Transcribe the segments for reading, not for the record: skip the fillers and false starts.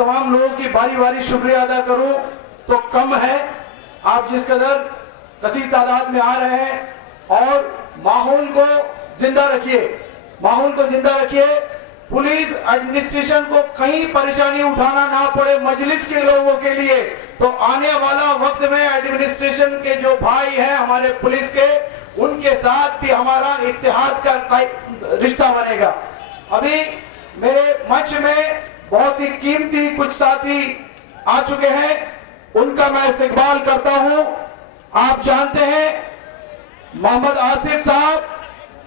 तमाम लोगों की बारी बारी शुक्रिया अदा करूं तो कम है। आप जिस कदर कसी तादाद में आ रहे हैं और माहौल को जिंदा रखिए, माहौल को जिंदा रखिए। पुलिस एडमिनिस्ट्रेशन को कहीं परेशानी उठाना ना पड़े मजलिस के लोगों के लिए। तो आने वाला वक्त में एडमिनिस्ट्रेशन के जो भाई हैं हमारे पुलिस के, उनके साथ भी हमारा इत्तेहाद का रिश्ता बनेगा। अभी मेरे मंच में बहुत ही कीमती कुछ साथी आ चुके हैं, उनका मैं इस्तकबाल करता हूं। आप जानते हैं मोहम्मद आसिफ साहब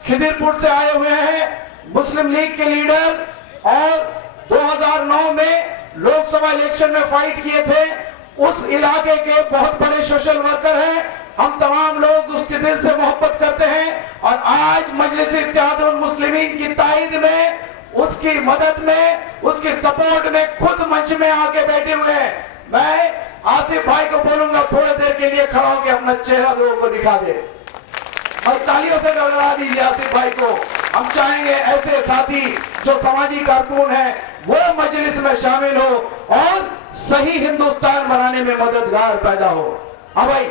खिदिरपुर से आए हुए हैं, मुस्लिम लीग के लीडर, और 2009 में लोकसभा इलेक्शन में फाइट किए थे। उस इलाके के बहुत बड़े सोशल वर्कर हैं। हम तमाम लोग उसके दिल से मोहब्बत करते हैं और आज मजलिस इत्तेहादुल मुस्लिमीन की ताईद में, उसकी मदद में, उसकी सपोर्ट में खुद मंच में आके बैठे हुए हैं। मैं आसिफ भाई को बोलूंगा थोड़ी देर के लिए खड़ा होकर अपना चेहरा लोगों को दिखा दे और तालियों से गड़गड़ा दीजिए आसिफ भाई को। हम चाहेंगे ऐसे साथी जो समाजी कारकुन हैं वो मजलिस में शामिल हो और सही हिंदुस्तान बनाने में मददगार पैदा हो। हाँ भाई,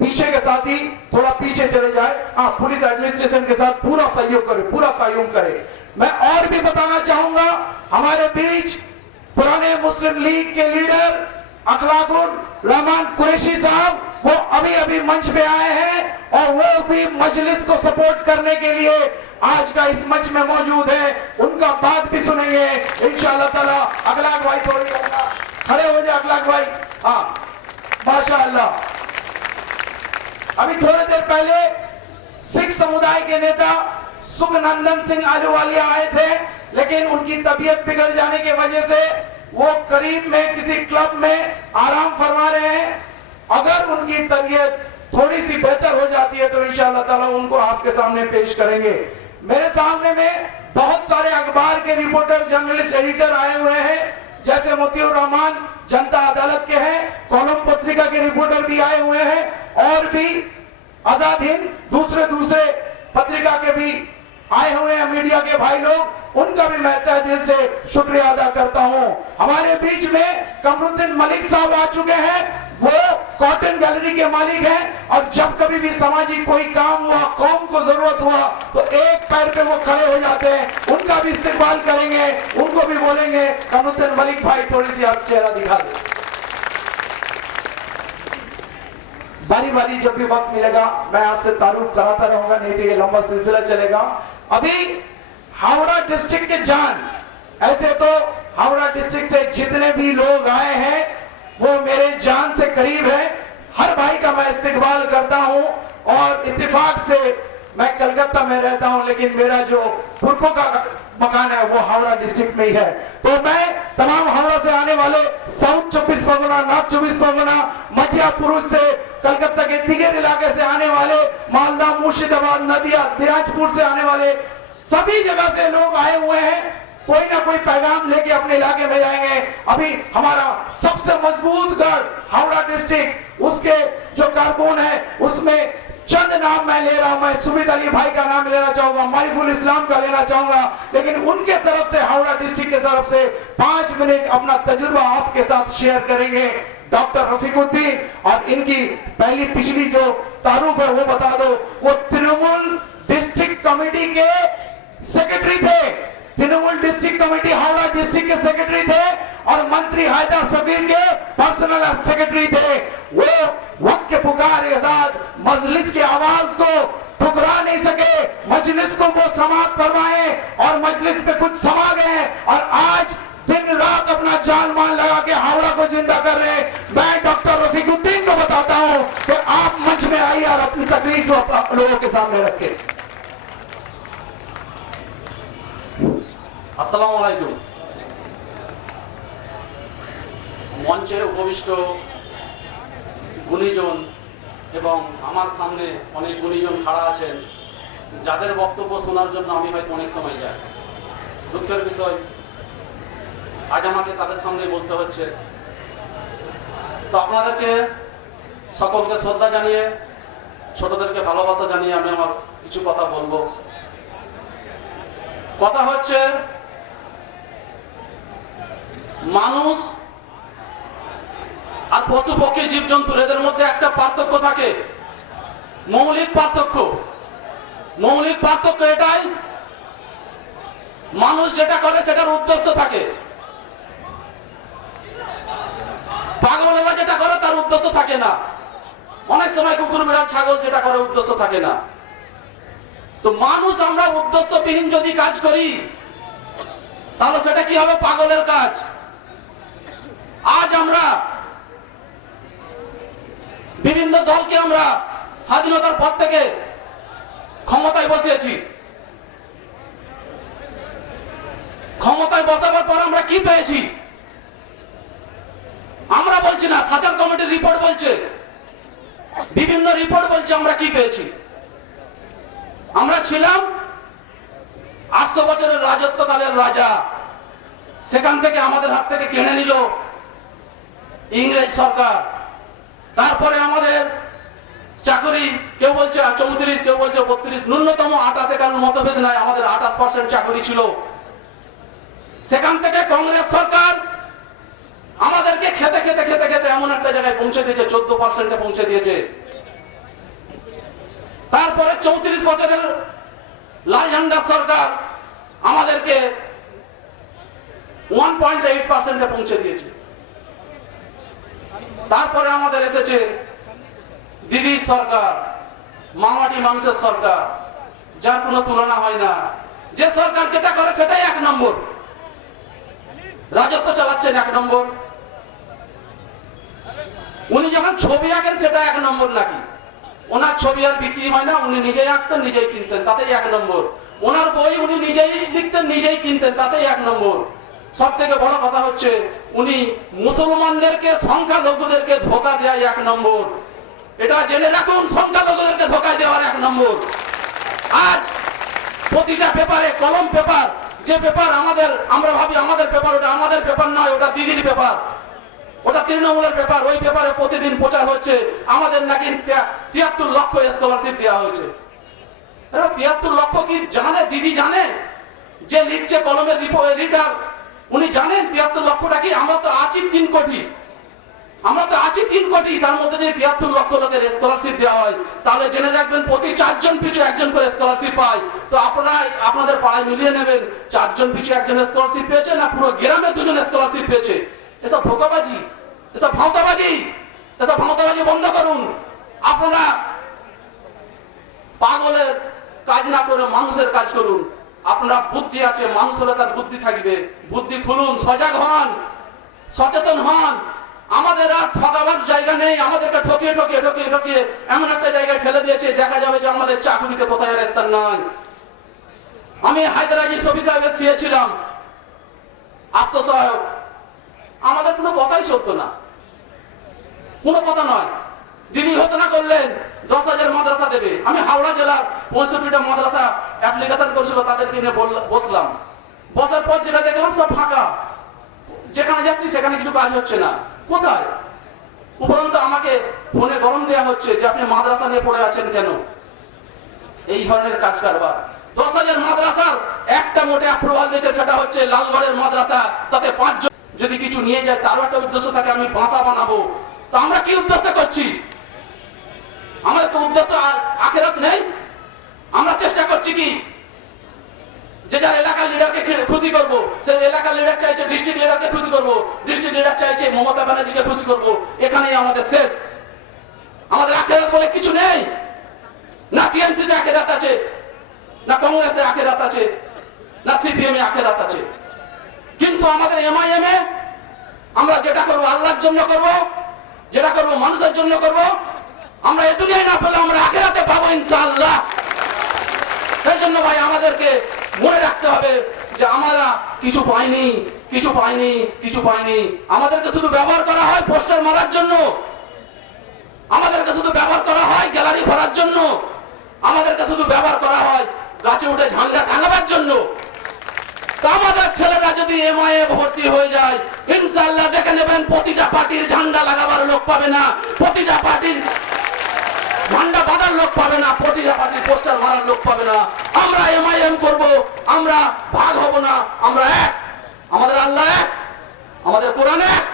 पीछे के साथी थोड़ा पीछे चले जाए। हाँ, पुलिस एडमिनिस्ट्रेशन के साथ पूरा सहयोग करे, पूरा तायुम करे। मैं और भी बताना चाहूंगा, हमारे बीच पुराने मुस्लिम लीग के लीडर अखलाकुर रहमान कुरैशी साहब, वो अभी अभी मंच पे आए हैं और वो भी मजलिस को सपोर्ट करने के लिए आज का इस मंच में मौजूद है। उनका बात भी सुनेंगे इंशाअल्लाह ताला। अखलाक भाई थोड़ी खड़े हो जाए, अखलाक भाई। हाँ, माशाअल्लाह। अभी थोड़ी देर पहले सिख समुदाय के नेता सुखनंदन सिंह आलूवालिया आए थे, लेकिन उनकी तबीयत बिगड़ जाने की वजह से वो करीब में किसी क्लब में आराम फरमा रहे हैं। अगर उनकी तबीयत थोड़ी सी बेहतर हो जाती है तो इंशाअल्लाह ताला उनको आपके सामने पेश करेंगे। मेरे सामने में बहुत सारे अखबार के रिपोर्टर, जर्नलिस्ट, एडिटर आए हुए हैं, जैसे मोतियुर रहमान जनता अदालत के हैं, कॉलम पत्रिका के रिपोर्टर भी आए हुए हैं और भी आजाद हिंद दूसरे पत्रिका के भी आए हुए हैं मीडिया के भाई लोग, उनका भी मैं तहे दिल से शुक्रिया अदा करता हूं। हमारे बीच में कमरुद्दीन मलिक साहब आ चुके हैं, वो कॉटन गैलरी के मालिक हैं और जब कभी भी सामाजिक कोई काम हुआ, कौम को जरूरत हुआ तो एक पैर पे वो खड़े हो जाते हैं। उनका भी इस्तेमाल करेंगे, उनको भी बोलेंगे। कमरुद्दीन मलिक भाई थोड़ी सी आप चेहरा दिखा दें। बारी बारी जब भी वक्त मिलेगा मैं आपसे तारुफ कराता रहूंगा, नहीं तो ये लंबा सिलसिला चलेगा। अभी हावड़ा डिस्ट्रिक्ट के जान, ऐसे तो हावड़ा डिस्ट्रिक्ट से जितने भी लोग आए हैं वो मेरे जान से करीब है। हर भाई का मैं इस्तकबाल करता हूं और इत्तेफाक से मैं कलकत्ता में रहता हूं, लेकिन मेरा जो पुरखों का मकान है वो हावड़ा डिस्ट्रिक्ट में ही है। तो मैं तमाम हावड़ा से आने वाले, साउथ 24 परगना, नॉर्थ 24 परगना, मध्य पूर्व से, कलकत्ता के दिगर इलाके से आने वाले, मालदा, मुर्शिदाबाद, नदिया, दिनाजपुर से आने वाले, सभी जगह से लोग आए हुए हैं। कोई ना कोई पैगाम लेके अपने इलाके में जाएंगे। अभी हमारा सबसे मजबूत गढ़ हावड़ा डिस्ट्रिक्ट, उसके जो कारकुन है उसमें चंद नाम मैं ले रहा हूं। मैं सुबीद अली भाई का नाम लेना चाहूंगा, मारिफुल इस्लाम का लेना चाहूंगा, लेकिन उनके तरफ से, हावड़ा डिस्ट्रिक्ट के तरफ से 5 मिनट अपना तजुर्बा आपके साथ शेयर करेंगे डॉक्टर रफीकुद्दीन। और इनकी पहली पिछली जो तारुफ है वो बता दो। वो तृणमूल डिस्ट्रिक्ट कमेटी के सेक्रेटरी थे, Trinamool district committee Howrah district के सेक्रेटरी थे और मंत्री हैदर सफीर के पर्सनल सेक्रेटरी थे। वो वक्त के पुकार के साथ मजलिस की आवाज को ठुकरा नहीं सके, मजलिस को वो समाप्त करवाए और मजलिस पे कुछ समा गए और आज दिन रात अपना जान मान लगा के हावड़ा को जिंदा कर रहे हैं। मैं डॉक्टर रफीकुद्दीन को बताता हूं कि आप मंच में आइए और अपनी तकरीर को लोगों के सामने रखें। আসসালামু আলাইকুম। মঞ্চে উপবিষ্ট গুণীজন এবং আমার সামনে অনেক গুণীজন খাড়া আছেন, যাদের বক্তব্য শোনার জন্য আমি হয়তো অনেক সময় যাই। দুঃখের বিষয় আজ আমাকে তাদের সামনে বলতে হচ্ছে। তো আপনাদেরকে সকলকে শ্রদ্ধা জানিয়ে, ছোটদেরকে ভালোবাসা জানিয়ে আমি আমার কিছু কথা বলবো। কথা হচ্ছে মানুষ আর পশু পক্ষী জীবজন্তুর এদের মধ্যে একটা পার্থক্য থাকে, মৌলিক পার্থক্য। মৌলিক পার্থক্য এটাই, মানুষ যেটা করে সেটার উদ্দেশ্য থাকে, পাগলেরা যেটা করে তার উদ্দেশ্য থাকে না। অনেক সময় কুকুর বিড়াল ছাগল যেটা করে উদ্দেশ্য থাকে না। তো মানুষ আমরা উদ্দেশ্যবিহীন যদি কাজ করি তাহলে সেটা কি হবে? পাগলের কাজ। আজ আমরা বিভিন্ন দলকে আমরা স্বাধীনতার পর থেকে ক্ষমতায় বসিয়েছি। ক্ষমতায় বসাবার পর আমরা কি পেয়েছি? আমরা বলছি না, সাচার কমিটির রিপোর্ট বলছে, বিভিন্ন রিপোর্ট বলছে আমরা কি পেয়েছি। আমরা ছিলাম 800 বছরের রাজত্বকালের রাজা, সেখান থেকে আমাদের হাত থেকে কেড়ে নিল ইংরেজ সরকার। তারপরে আমাদের চাকরি কেউ বলছে 34, কেউ বলছে 32, ন্যূনতম 28, কারণ মতভেদ নাই, আমাদের 28% চাকরি ছিল। সেখান থেকে কংগ্রেস সরকার আমাদেরকে খেতে খেতে খেতে খেতে এমন একটা জায়গায় পৌঁছে দিয়েছে, 14% পৌঁছে দিয়েছে। তারপরে 34 বছরের লাল ঝান্ডা সরকার আমাদেরকে 1.8% পৌঁছে দিয়েছে। তারপরে আমাদের এসেছে দিদি সরকার, মামাটি মানুষের সরকার, যার কোনো তুলনা হয় না। যে সরকার যেটা করে সেটাই 1 নম্বর, রাজত্ব চালাচ্ছেন 1 নম্বর। উনি যখন ছবি আঁকেন সেটা 1 নম্বর নাকি? ওনার ছবি আর বিক্রি হয় না, উনি নিজেই আঁকতেন, নিজেই কিনতেন, তাতেই 1 নম্বর। ওনার বই উনি নিজেই লিখতেন, নিজেই কিনতেন, তাতেই 1 নম্বর। সব থেকে বড় কথা হচ্ছে উনি মুসলমানদেরকে, সংখ্যালঘুদেরকে ধোকা দেয় 1 নম্বর। এটা জেনে রাখুন, সংখ্যালঘুদেরকে ধোকা দেওয়ার 1 নম্বর। আজ প্রতিটা পেপারে, কলম পেপার, যে পেপার আমাদের, আমরা ভাবি আমাদের পেপার, ওটা আমাদের পেপার নয়, ওটা দিদির পেপার, ওটা তৃণমূলের পেপার। ওই পেপারে প্রতিদিন প্রচার হচ্ছে আমাদের নাকি 73 লক্ষ স্কলারশিপ দেওয়া হয়েছে। 73 লক্ষ কি জানে দিদি? জানে যে লিখছে কলমের রিডার, উনি জানেন 73 লক্ষটা কি? আমরা তো আছি 3 কোটি, আমরা তো আছি 3 কোটি। তার মধ্যে যদি 73 লক্ষ লোকের স্কলারশিপ দেওয়া হয় তাহলে জেনে রাখবেন প্রতি 4 জন পিছু 1 জন করে স্কলারশিপ পায়। তো আপনারা আপনাদের পাড়ায় মিলিয়ে নেবেন, 4 জন পিছু 1 জন স্কলারশিপ পেয়েছে না পুরো গ্রামে 2 জন স্কলারশিপ পেয়েছে। এসব ধোকাবাজি, এসব ভাঁওতাবাজি, এসব ভাঁওতাবাজি বন্ধ করুন। আপনারা পাগলের কাজ না করে মানুষের কাজ করুন। আপনারা বুদ্ধি আছে, মানুষ হলে তার বুদ্ধি থাকবে। বুদ্ধি খুলুন, সজাগ হন, সচেতন হন। আমাদের আর ঠকাবার জায়গা নেই। আমাদেরকে ঠকিয়ে ঠকিয়ে ঠকিয়ে ঠকিয়ে এমন একটা জায়গায় ঠেলে দিয়েছে, দেখা যাবে যে আমাদের চাকরিতে কোথায় আর স্থান নাই। আমি হায়দ্রাবাদী সফি সাহেবের সিএ ছিলাম, আত্মসহায়ক। আমাদের কোনো কথাই চলতো না, কোনো কথা নয়। দিদি ঘোষণা করলেন 10,000 মাদ্রাসা দেবে। আমি হাওড়া জেলার 65টা মাদ্রাসা অ্যাপ্লিকেশন করেছিল, তাদেরকে নিয়ে বসলাম। বসার পর যেটা দেখলাম সব ফাঁকা, যেখানে যাচ্ছি সেখানে কিছু কাজ হচ্ছে না। কোথায়? উপরন্তু আমাকে ফোনে গরম দেওয়া হচ্ছে যে আপনি মাদ্রাসা নিয়ে পড়ে আছেন কেন? এই ধরনের কাজ কারবার। 10,000 মাদ্রাসার একটা মোটে অ্যাপ্রুভাল দিয়েছে, সেটা হচ্ছে লালগড়ের মাদ্রাসা। তাতে 5 জন যদি কিছু নিয়ে যায় তারও একটা উদ্দেশ্য থাকে, আমি বাসা বানাবো। তো আমরা কি উদ্দেশ্য করছি? আমাদের তো উদ্দেশ্য আখিরাত নেই। আমরা চেষ্টা করছি কি যে যার এলাকার লিডারকে খুশি করব, সেই এলাকার লিডার চাইছে ডিস্ট্রিক্ট লিডারকে খুশি করব, ডিস্ট্রিক্ট লিডার চাইছে মমতা ব্যানার্জিকে খুশি করব। এখানেই আমাদের শেষ। আমাদের আখিরাত বলে কিছু নেই। না টিএমসিতে আখিরাত আছে, না কংগ্রেসে আখিরাত আছে, না সিপিএম এ আখিরাত আছে। কিন্তু আমাদের এমআইএম এ আমরা যেটা করব আল্লাহর জন্য করব, যেটা করব মানুষের জন্য করব। আমরা এই দুনিয়ায় না পেলে আমরা আখিরাতে পাবো ইনশাআল্লাহ। সেই জন্য ভাই আমাদেরকে মনে রাখতে হবে যে আমরা কিছু পাইনি, কিছু পাইনি, কিছু পাইনি। আমাদেরকে শুধু ব্যবহার করা হয় পোস্টার মারার জন্য, আমাদেরকে শুধু ব্যবহার করা হয় গ্যালারি ভরার জন্য, আমাদেরকে শুধু ব্যবহার করা হয় গাছে উঠে ঝান্ডা টাঙাবার জন্য। আমাদের ছেলেরা যদি এমআইএ ভর্তি হয়ে যায় ইনশাআল্লাহ দেখে নেবেন প্রতিটা পার্টির ঝান্ডা লাগাবার লোক পাবে না, প্রতিটা পার্টির ঝান্ডা বাঁধার লোক পাবে না, প্রতিটা পার্টির পোস্টার মারার লোক পাবে না। আমরা এমআইএম করব, আমরা ভাগ হব না, আমরা এক। আমাদের আল্লাহ এক, আমাদের কোরআন এক,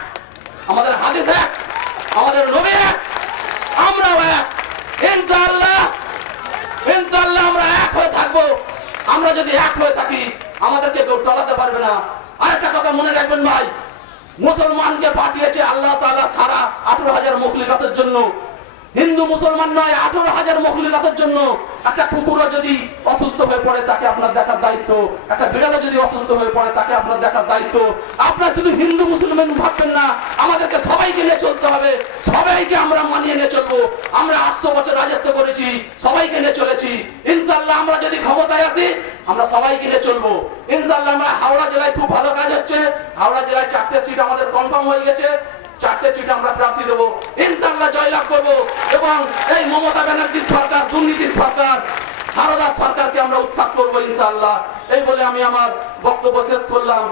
আমাদের হাদিস এক, আমাদের নবী এক, আমরাও এক। ইনশাআল্লাহ ইনশাআল্লাহ আমরা এক হয়ে থাকবো। আমরা যদি এক হয়ে থাকি আমাদেরকে কেউ টলাতে পারবে না। আরেকটা কথা মনে রাখবেন ভাই, মুসলমানকে পাঠিয়েছে আল্লাহ তাআলা সারা 18,000 মখলুকাতের জন্য। হিন্দু মুসলমান নয়, 18,000 মখলুকাতের জন্য। একটা কুকুরও যদি অসুস্থ হয়ে পড়ে তাকে আপনার দেখার দায়িত্ব, একটা বিড়ালও যদি অসুস্থ হয়ে পড়ে তাকে আপনার দেখার দায়িত্ব। আপনার শুধু হিন্দু মুসলমান ভাববেন না, আমাদেরকে সবাইকে নিয়ে চলতে হবে, সবাইকে আমরা মানিয়ে নিয়ে চলবো। আমরা 800 বছর রাজত্ব করেছি, সবাইকে নিয়ে চলেছি। ইনশাআল্লাহ আমরা যদি ক্ষমতায় আসি আমরা সবাইকে নিয়ে চলবো। ইনশাআল্লাহ আমরা হাওড়া জেলায় খুব ভালো কাজ হচ্ছে, হাওড়া জেলায় 4টে সিট আমাদের কনফার্ম হয়ে গেছে, 4টে সিট আমরা প্রার্থী দেবো, ইনশাআল্লাহ জয়লাভ করবো। এবং এই মমতা ব্যানার্জির সরকার, দুর্নীতির সরকার, সারদা সরকারকে আমরা উৎখাত করবো ইনশাআল্লাহ। এই বলে আমি আমার বক্তব্য শেষ করলাম।